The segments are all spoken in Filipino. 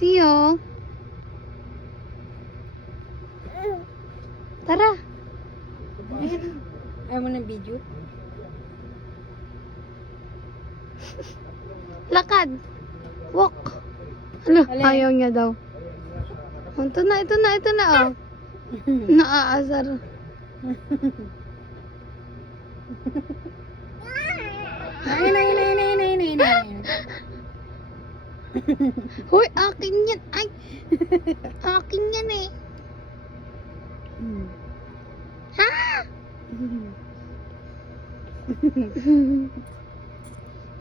See you. Tara. Ayaw mo ng video? Lakad. Walk. Ano? Alin? Ayaw niya daw. Oh, ito na, oh. Naaasar. Nay. Hoy, akin yan. Ay. Akin yan eh. Ha?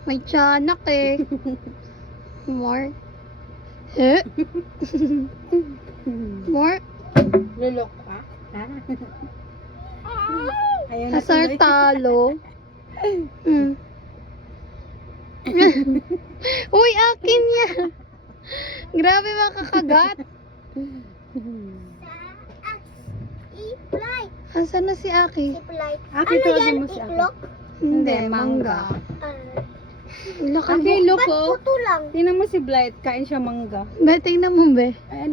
May tiyanak eh. More. Eh? More. Lulok pa? Ha? Ayaw na Asar tuloy. talo. Uy, akin yan. Grabe makakagat. Iplay. Asan na si Aki? Iplay. Aki, Ano tawagin yan? mo si Aki. Iklok? Hindi, mangga. Lakad Aki, mo. look oh. Puto lang. Tingnan mo si Blight, kain siya mangga. Be, tingnan mo, be. Ay.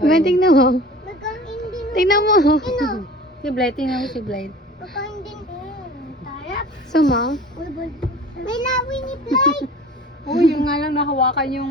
Be, tingnan mo. Magkain din. Tingnan mo. Si Blight, tingnan mo si Blight. Magkain din. Tarap. Suma? Uy, boy. May nawi ni Play. Oh, yung nga lang nahawakan yung